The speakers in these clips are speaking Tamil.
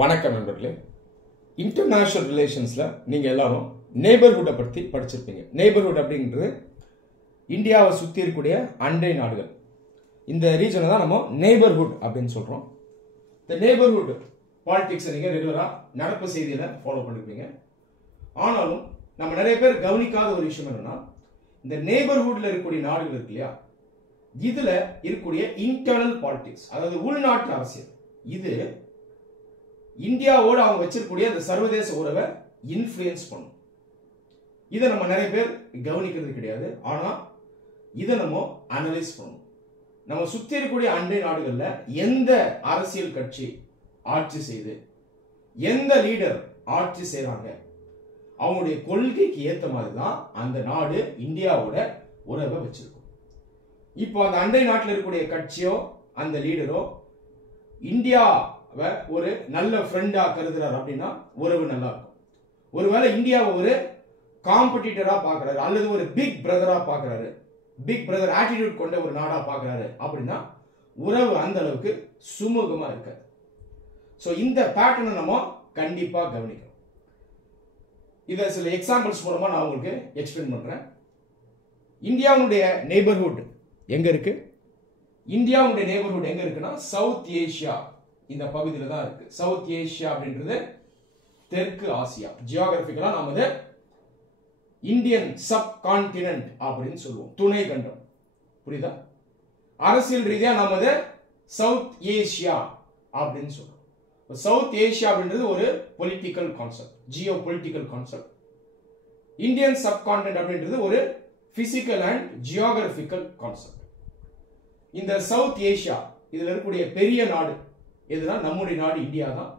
வணக்கம் நண்பர்களே. இன்டர்நேஷனல் ரிலேஷன்ஸில் நீங்கள் எல்லாரும் நெய்பர்ஹுட்டை பற்றி படிச்சிருப்பீங்க. நெய்பர்ஹுட் அப்படின்றது இந்தியாவை சுற்றி இருக்கக்கூடிய அண்டை நாடுகள். இந்த ரீஜனை தான் நம்ம நெய்பர்ஹுட் அப்படின்னு சொல்கிறோம். இந்த நெய்பர்ஹுட் பாலிடிக்ஸை நீங்கள் ரெகுலராக நடப்பு செய்தியில் ஃபாலோ பண்ணிருப்பீங்க. ஆனாலும் நம்ம நிறைய பேர் கவனிக்காத ஒரு விஷயம் என்னன்னா, இந்த நெய்பர்ஹுட்ல இருக்கக்கூடிய நாடுகள் இருக்கு இல்லையா, இதுல இருக்கக்கூடிய இன்டர்னல் பாலிடிக்ஸ், அதாவது உள்நாட்டு அரசியல், இது இந்தியாவோடு அவங்க வச்சிருக்கக்கூடிய அந்த சர்வதேச உறவை இன்ஃப்ளூயன்ஸ் பண்ணும். இதை நம்ம நிறைய பேர் கவனிக்கிறது கிடையாது. ஆனா இதை நம்ம அனலைஸ் பண்ணணும். நம்ம சுத்தி இருக்கக்கூடிய அண்டை நாடுகள்ல எந்த அரசியல் கட்சி ஆட்சி செய்து, எந்த லீடர் ஆட்சி செய்யறாங்க, அவங்களுடைய கொள்கைக்கு ஏத்த மாதிரி தான் அந்த நாடு இந்தியாவோட உறவை வச்சிருக்கும். இப்போ அந்த அண்டை நாட்டில் இருக்கக்கூடிய கட்சியோ அந்த லீடரோ இந்தியாவை ஒரு நல்ல ஃப்ரெண்டா கருதுறாரு அப்படின்னா உறவு நல்லா இருக்கும். ஒருவேளை இந்தியாவை ஒரு காம்படிட்டரா பாக்குறாரு அல்லது ஒரு பிக் பிரதரா பாக்குறாரு, பிக் பிரதர் ஆட்டிடியூட் கொண்ட ஒரு நாடா பாக்குறாரு அப்படின்னா உறவு அந்த அளவுக்கு சுமூகமா இருக்காது. சோ இந்த பேட்டர்னை நம்ம கண்டிப்பா கவனிக்கணும். இதை சில எக்ஸாம்பிள்ஸ் மூலமா நான் உங்களுக்கு எக்ஸ்பிளைன் பண்றேன். இந்தியாவுடைய நெய்பர்ஹுட் எங்க இருக்கு? இந்தியாவுடைய நெய்பர்ஹுட் எங்க இருக்குன்னா சவுத் ஏசியா இந்த பகுதியில தான் இருக்கு. சவுத் ஏசியா அப்படின்றது தெற்கு ஆசியா. ஜியோகிராபிக்கலா நாம இதை இந்தியன் சப் கான்டினென்ட் அப்படின்னு சொல்லுவோம், துணை கண்டம். புரியுதா? அரசியல் ரீதியா நாம இதை சவுத் ஏசியா அப்படின்னு சொல்றோம். சவுத் ஏசியா அப்படின்றது ஒரு political concept, Jio political concept. Indian sub continent அப்படின்றது ஒரு பிசிக்கல் அண்ட் ஜியோகிராபிக்கல் கான்செப்ட். இந்த சவுத் ஏசியா இதுல இருக்கக்கூடிய பெரிய நாடு எதுனா நம்முடைய நாடு இந்தியா தான்.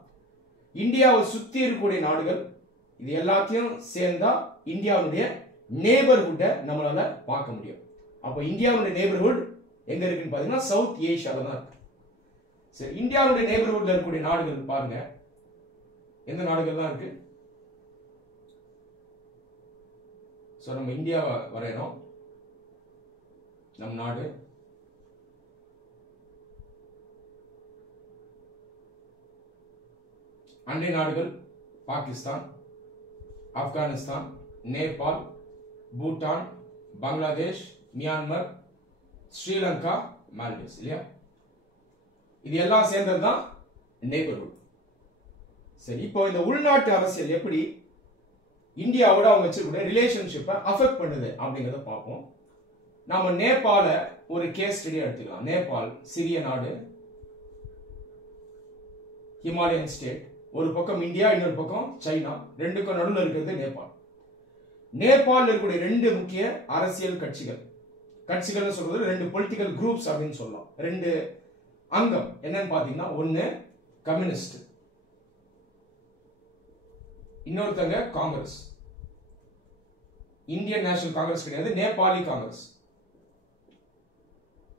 இந்தியாவை சுத்தி இருக்கக்கூடிய நாடுகள் இது எல்லாத்தையும் சேர்ந்தா இந்தியாவுடைய நெய்பர்ஹுட்டை நம்மளால பார்க்க முடியும். அப்போ இந்தியாவுடைய நெய்பர்ஹுட் எங்க இருக்குன்னு பாத்தீங்கன்னா சவுத் ஏசியால தான் இருக்கு. சரி, இந்தியாவுடைய நெய்பர்ஹுட்ல இருக்கக்கூடிய நாடுகள் பாருங்க, எந்த நாடுகள் தான் இருக்கு? சோ நம்ம இந்தியாவை வரையறோம். நம் நாடு, அண்டை நாடுகள் பாகிஸ்தான், ஆப்கானிஸ்தான், நேபாள், பூட்டான், பங்களாதேஷ், மியான்மர், ஸ்ரீலங்கா, மால்டீவ்ஸ். இல்லையா? இது எல்லாம் சேர்ந்ததுதான் நெய்பர்ஹுட். சரி, இப்போ இந்த உள்நாட்டு அரசியல் எப்படி இந்தியாவோட அவங்க வச்சிருக்க ரிலேஷன்ஷிப்பை அஃபெக்ட் பண்ணுது அப்படிங்கறத பார்ப்போம். நாம நேபாள ஒரு கேஸ் ஸ்டடி எடுத்துக்கலாம். நேபாள் சிறிய நாடு, ஹிமாலயன் ஸ்டேட். ஒரு பக்கம் இந்தியா, இன்னொரு பக்கம் சைனா, ரெண்டுக்கும் நடுவில் இருக்கிறது நேபாள். நேபாள் இருக்கக்கூடிய ரெண்டு முக்கிய அரசியல் கட்சிகள், கட்சிகள் சொல்றது ரெண்டு பொலிட்டிக்கல் குரூப்ஸ் அப்படின்னு சொல்லலாம். ரெண்டு அங்கம் என்னன்னு பாத்தீங்கன்னா, ஒன்னு கம்யூனிஸ்ட், இன்னொருத்தங்க காங்கிரஸ். இந்தியன் நேஷனல் காங்கிரஸ் கிடையாது, நேபாளி காங்கிரஸ்.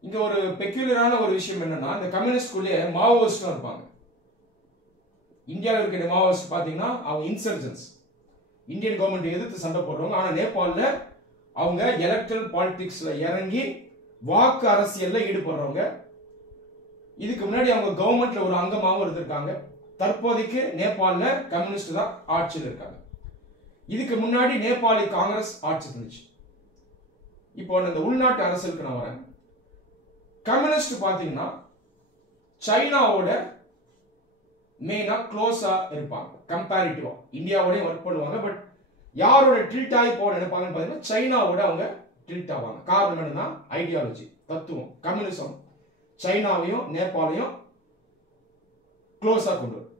இங்க ஒரு பெக்யூலரான ஒரு விஷயம் என்னன்னா, இந்த கம்யூனிஸ்டுக்குள்ளே மாவோயிஸ்டும் இருப்பாங்க. இந்தியாவில் இருக்கிற மாவோயிஸ்ட் பாத்தீங்கன்னா அவங்க இன்சர்ஜென்ஸ், இந்தியன் கவர்மெண்ட் எதிர்த்து சண்டை போடுறவங்க. ஆனா நேபாள்ல அவங்க எலக்ட்ரல் பாலிடிக்ஸ்ல இறங்கி வாக்கு அரசியல்ல ஈடுபடுறவங்க. இதுக்கு முன்னாடி அவங்க கவர்மெண்ட்ல ஒரு அங்கமாகவும் இருந்திருக்காங்க. தற்போதைக்கு நேபாள்ல கம்யூனிஸ்ட் தான் ஆட்சியில் இருக்காங்க. இதுக்கு முன்னாடி நேபாளி காங்கிரஸ் ஆட்சி இருந்துச்சு. இப்போ இந்த உள்நாட்டு அரசியலுக்கு நான் வரேன். கம்யூனிஸ்ட் பாத்தீங்கன்னா சைனாவோட மெயினா க்ளோஸா இருப்பாங்க. கம்பேரிட்டிவா இந்தியாவோட ஒர்க் பண்ணுவாங்க. பட் யாரோட டில்ட் ஆகி போக நினைப்பாங்கன்னு பாத்தீங்கன்னா சைனாவோட அவங்க டில்ட் ஆவாங்க. காரணம் என்னன்னா ஐடியாலஜி, தத்துவம். கம்யூனிசம் சைனாவையும் நேபாளையும் க்ளோஸா கொண்டு வரும்.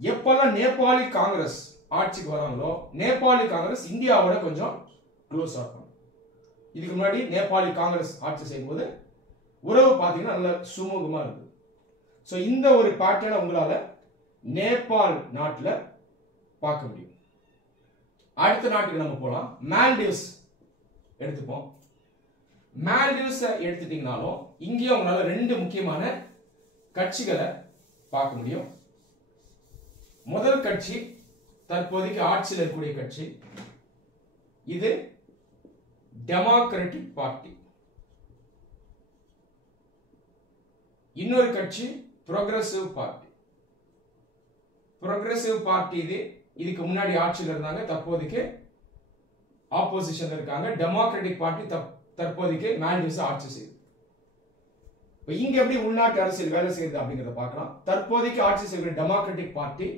எப்பெல்லாம் நேபாளி காங்கிரஸ் ஆட்சிக்கு வராங்களோ, நேபாளி காங்கிரஸ் இந்தியாவோட கொஞ்சம் க்ளோஸா இருப்பாங்க. இதுக்கு முன்னாடி நேபாளி காங்கிரஸ் ஆட்சி செய்யும்போது உறவு பாத்தீங்கன்னா நல்ல சுமூகமா இருக்குது. சோ இந்த ஒரு பேட்டர்னை உங்களால நேபாள் நாட்டுல பார்க்க முடியும். அடுத்த நாட்டுக்கு நம்ம போலாம். மால்டீவ்ஸ் எடுத்துப்போம். மால்டீவ்ஸ் எடுத்துட்டீங்கனாலும் இங்கேயும் உங்களால ரெண்டு முக்கியமான கட்சிகளை பார்க்க முடியும். முதல் கட்சி தற்போதைக்கு ஆட்சியில் இருக்கக்கூடிய கட்சி, இது டெமோக்ராட்டிக் பார்ட்டி. இன்னொரு கட்சி progressive party. ப்ரோக்ரசிவ் பார்ட்டி இதுக்கு முன்னாடி ஆட்சியில் இருந்தாங்க, தற்போதைக்கு ஆப்போசிஷன்ல இருக்காங்க. டெமோக்ராட்டிக் பார்ட்டி தற்போதைக்கு மால்டீவ்ஸ் ஆட்சி செய்யுது. இப்போ இங்க எப்படி உள்நாட்டு அரசியல் வேலை செய்யுது அப்படிங்கறத பார்க்கலாம். தற்போதைக்கு ஆட்சி செய்கிற டெமோக்ராட்டிக் பார்ட்டி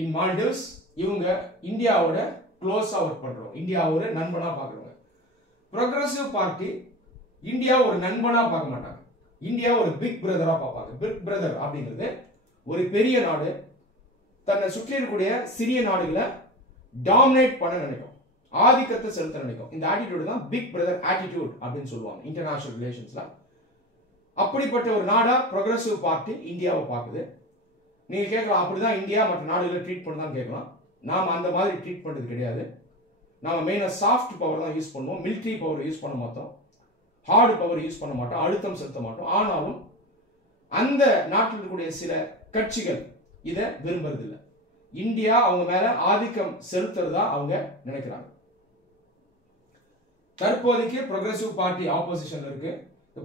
இன் மால்டீவ்ஸ், இவங்க இந்தியாவோட க்ளோஸா ஒர்க் பண்றோம், இந்தியாவோட நண்பனா பார்க்கறவங்க. ப்ரோக்ரசிவ் பார்ட்டி இந்தியா ஒரு நண்பனா பார்க்க மாட்டாங்க, இந்தியா ஒரு பிக் பிரதரா பார்ப்பாங்க. பிக் பிரதர் அப்படிங்கிறது ஒரு பெரிய நாடு தன்னை சுற்றி இருக்கக்கூடிய சிறிய நாடுகளை டாமினேட் பண்ண நினைக்கும், ஆதிக்கத்தை செலுத்த நினைக்கும். இந்த ஆட்டிடியூட் தான் பிக் பிரதர் ஆட்டிடியூட் அப்படின்னு சொல்லுவாங்க இன்டர்நேஷனல் ரிலேஷன்ஸ்ல. அப்படிப்பட்ட ஒரு நாடா ப்ரோக்ரசிவ் பார்ட்டி இந்தியாவை பார்க்குது. நீங்க கேட்கலாம், அப்படிதான் இந்தியா மற்ற நாடுகளை ட்ரீட் பண்ணதான் கேட்கலாம். நாம அந்த மாதிரி ட்ரீட் பண்றது கிடையாது. நாம மெயினா சாஃப்ட் பவர் தான் யூஸ் பண்ணுவோம், மிலிட்டரி பவர் யூஸ் பண்ண மாட்டோம், ஹார்டு பவர் யூஸ் பண்ண மாட்டோம், அழுத்தம் செலுத்த மாட்டோம். ஆனாலும் அந்த நாட்டில் இருக்கக்கூடிய சில கட்சிகள் இதை விரும்புறது இல்லை. இந்தியா அவங்க மேல ஆதிக்கம் செலுத்துறதா அவங்க நினைக்கிறாங்க. தற்போதைக்கு ப்ரோக்ரசிவ் பார்ட்டி ஆப்போசிஷன்ல இருக்கு.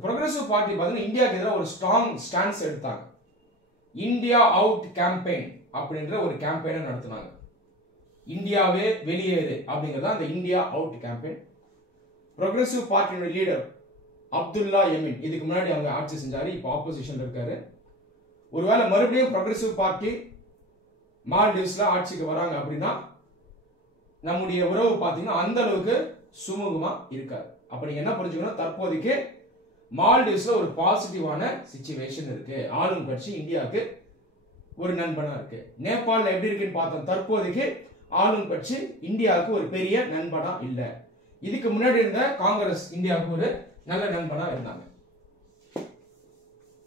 ப்ரோக்ரசிவ் பார்ட்டி பார்த்தீங்கன்னா இந்தியாவுக்கு எதிராக ஒரு ஸ்ட்ராங் ஸ்டான்ஸ் எடுத்தாங்க. இந்தியா அவுட் கேம்பெயின் அப்படின்ற ஒரு கேம்பெயினை நடத்தினாங்க. இந்தியாவே வெளியேறு அப்படிங்கிறதா அந்த இந்தியா அவுட் கேம்பெயின். ப்ரோக்ரசிவ் பார்ட்டியோட லீடர் அப்துல்லா யமீன் இதுக்கு முன்னாடி அவங்க ஆட்சி செஞ்சாரு, இப்போ ஆப்போசிஷன்ல இருக்காரு. ஒருவேளை மறுபடியும் ப்ரோக்ரசிவ் பார்ட்டி மால்டீவ்ஸ்ல ஆட்சிக்கு வராங்க அப்படின்னா நம்முடைய உறவு பார்த்தீங்கன்னா அந்த அளவுக்கு சுமூகமா இருக்காது. அப்ப நீங்க என்ன புரிஞ்சுக்கணும், தற்போதைக்கு மால்டீவ்ஸ்ல ஒரு பாசிட்டிவான சிச்சுவேஷன் இருக்கு, ஆளும் கட்சி இந்தியாவுக்கு ஒரு நண்பனா இருக்கு. நேபாளில் எப்படி இருக்குன்னு பார்த்தோம், தற்போதைக்கு ஆளும் கட்சி இந்தியாவுக்கு ஒரு பெரிய நண்பனா இல்ல. இதுக்கு முன்னாடி இருந்த காங்கிரஸ் இந்தியாவுக்கு ஒரு நல்ல நண்பனா இருந்தாங்க.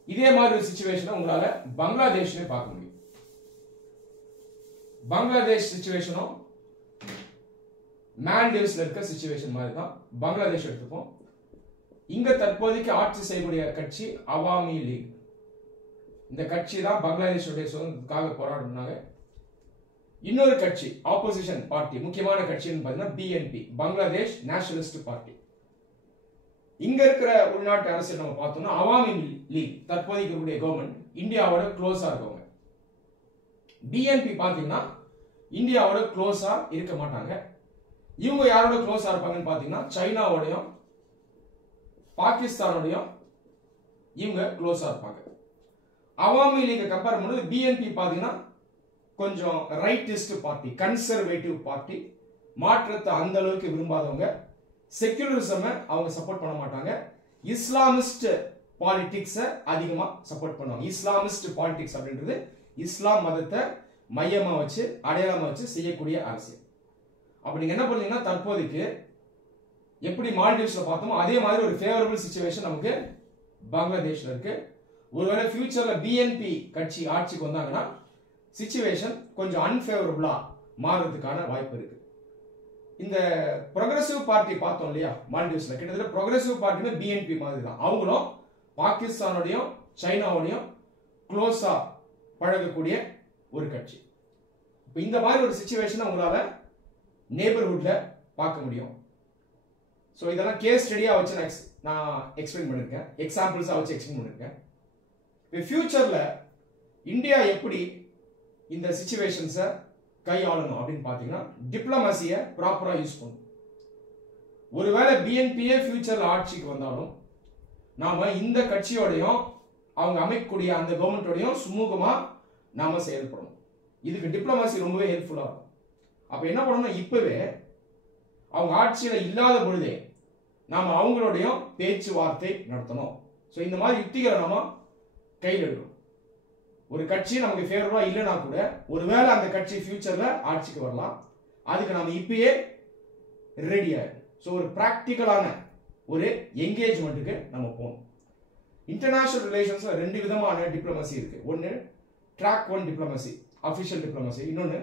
இதே மாதிரி ஒரு சிச்சுவேஷனை உங்களால பங்களாதேஷ்ல பார்க்க முடியும். பங்களாதேஷ் சிச்சுவேஷனும் மால்டீவ்ஸ்ல இருக்க சிச்சுவேஷன் மாதிரி தான். பங்களாதேஷ் எடுத்துப்போம். இங்க தற்போதைக்கு ஆட்சி செய்யக்கூடிய கட்சி அவாமி லீக். இந்த கட்சி தான் பங்களாதேஷுடைய சுதந்திரத்துக்காக போராடினாங்க. இன்னொரு கட்சி ஆப்போசிஷன் பார்ட்டி முக்கியமான கட்சின்னு பார்த்தீங்கன்னா பிஎன்பி, பங்களாதேஷ் நேஷனலிஸ்ட் பார்ட்டி. இங்க இருக்கிற உள்நாட்டு அரசியல் நம்ம பார்த்தோம்னா அவாமி லீக் தற்போதைக்கு இருக்கக்கூடிய கவர்மெண்ட் இந்தியாவோட க்ளோஸா இருக்கவங்க. பிஎன்பி பாத்தீங்கன்னா இந்தியாவோட க்ளோஸா இருக்க மாட்டாங்க. இவங்க யாரோட க்ளோஸா இருப்பாங்கன்னு பாத்தீங்கன்னா சைனாவோடையும் பாகிஸ்தானோடையும் இவங்க க்ளோஸா இருப்பாங்க. அவாமி லீக் கம்பேர் பண்ணும்போது பிஎன்பி பாத்தீங்கன்னா கொஞ்சம் ரைட்டிஸ்ட் பார்ட்டி, கன்சர்வேட்டிவ் பார்ட்டி, மாற்றத்தை அந்த அளவுக்கு விரும்பாதவங்க, செக்யூலரிசம் அவங்க சப்போர்ட் பண்ண மாட்டாங்க, இஸ்லாமிஸ்ட் பாலிடிக்ஸ் அதிகமா சப்போர்ட் பண்ணுவாங்க. இஸ்லாமிஸ்ட் பாலிடிக்ஸ் அப்படின்றது இஸ்லாம் மதத்தை மையமா வச்சு அடையாளமா வச்சு செய்யக்கூடிய அரசியல். அப்ப நீங்க என்ன பண்ணீங்கன்னா தற்போதைக்கு எப்படி மால்டீவ்ஸ்ல பார்த்தோமோ அதே மாதிரி ஒரு ஃபேவரபிள் சிச்சுவேஷன் நமக்கு பங்களாதேஷ்ல இருக்கு. ஒருவேளை ஃபியூச்சர்ல பிஎன்பி கட்சி ஆட்சிக்கு வந்தாங்கன்னா சிச்சுவேஷன் கொஞ்சம் அன்ஃபேவரபிளா மாறதுக்கான வாய்ப்பு இருக்கு. இந்த ப்ரோக்ரசிவ் பார்ட்டி பார்த்தோம் இல்லையா மால்டீவ்ஸ்ல, கிட்டத்தட்ட ப்ரோக்ரசிவ் பார்ட்டியுமே பிஎன்பி மாதிரி தான். அவங்களும் பாகிஸ்தானோடையும் சைனாவோடையும் க்ளோஸா பழகக்கூடிய ஒரு கட்சி. இப்போ இந்த மாதிரி ஒரு சிச்சுவேஷனை உங்களால நெய்பர்ஹுட்ல பார்க்க முடியும். ஸோ இதெல்லாம் கேஸ் ஸ்டடியா வச்சு நான் எக்ஸ்பிளைன் பண்ணிருக்கேன், எக்ஸாம்பிள்ஸா வச்சு எக்ஸ்பிளைன் பண்ணிருக்கேன். இப்போ ஃபியூச்சர்ல இந்தியா எப்படி இந்த சிச்சுவேஷன்ஸை கையாளணும் அப்படின்னு பார்த்தீங்கன்னா டிப்ளமசியை ப்ராப்பரா யூஸ் பண்ணணும். ஒருவேளை பிஎன்பியே ஃபியூச்சர்ல ஆட்சிக்கு வந்தாலும் நாம இந்த கட்சியோடையும் அவங்க அமைக்கக்கூடிய அந்த கவர்மெண்டோடையும் சுமூகமா நாம செயல்படணும். இதுக்கு டிப்ளமசி ரொம்பவே ஹெல்ப்ஃபுல்லா இருக்கும். அப்ப என்ன பண்ணணும், இப்பவே அவங்க ஆட்சியில இல்லாத பொழுதே நாம அவங்களோடையும் பேச்சுவார்த்தை நடத்தணும். ஸோ இந்த மாதிரி யுக்திகளை நாம கையில் எடுக்கணும். ஒரு கட்சி நமக்கு ஃபேவரபா இல்லைன்னா கூட ஒருவேளை அந்த கட்சி ஃபியூச்சர்ல ஆட்சிக்கு வரலாம், அதுக்கு நாம இப்பயே ரெடி ஆயிடும். ஸோ ஒரு பிராக்டிக்கலான ஒரு என்கேஜ்மெண்ட்டுக்கு நம்ம போகணும். இன்டர்நேஷனல் ரிலேஷன்ஸ்ல ரெண்டு விதமான டிப்ளமசி இருக்கு. ஒன்னு ட்ராக் 1 டிப்ளமசி, அபிஷியல் டிப்ளமசி. இன்னொன்னு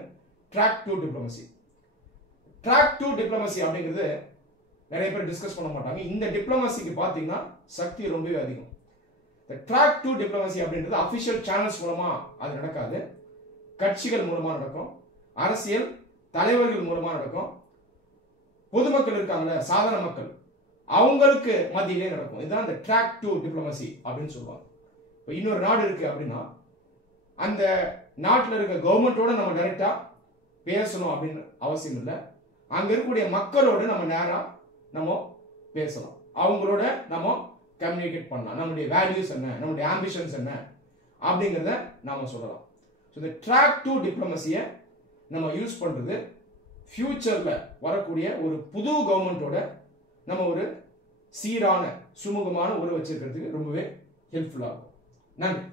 ட்ராக் 2 டிப்ளமசி. ட்ராக் 2 டிப்ளமசி அப்படிங்கிறது நிறைய பேர் டிஸ்கஸ் பண்ண மாட்டாங்க. இந்த டிப்ளமசிக்கு பாத்தீங்கன்னா சக்தி ரொம்பவே அதிகம். ட்ராக் 2 டிப்ளமசி அப்படின்றது அபிஷியல் சேனல்ஸ் மூலமா அது நடக்காது, கட்சிகள் மூலமா நடக்கும், அரசியல் தலைவர்கள் மூலமா நடக்கும், பொதுமக்கள் இருக்காங்கல்ல சாதாரண மக்கள் அவங்களுக்கு மத்தியிலே நடக்கும். இதுதான் இந்த ட்ராக் 2 டிப்ளமசி அப்படின்னு சொல்லுவாங்க. இப்போ இன்னொரு நாடு இருக்கு அப்படின்னா அந்த நாட்டில் இருக்க கவர்மெண்ட்டோட நம்ம டைரக்டா பேசணும் அப்படின்னு அவசியம் இல்லை. அங்க இருக்கக்கூடிய மக்களோட நம்ம நேரா நம்ம பேசலாம், அவங்களோட நம்ம கம்யூனிகேட் பண்ணலாம், நம்முடைய வேல்யூஸ் என்ன, நம்முடைய ஆம்பிஷன்ஸ் என்ன அப்படிங்கிறத நாம சொல்லலாம். ஸோ இந்த ட்ராக் டு டிப்ளமசியை நம்ம யூஸ் பண்றது ஃபியூச்சர்ல வரக்கூடிய ஒரு புது கவர்மெண்ட்டோட நம்ம ஒரு சீரான சுமூகமான உறவு வச்சிருக்கிறதுக்கு ரொம்பவே ஹெல்ப்ஃபுல்லாக இருக்கும். நன்றி.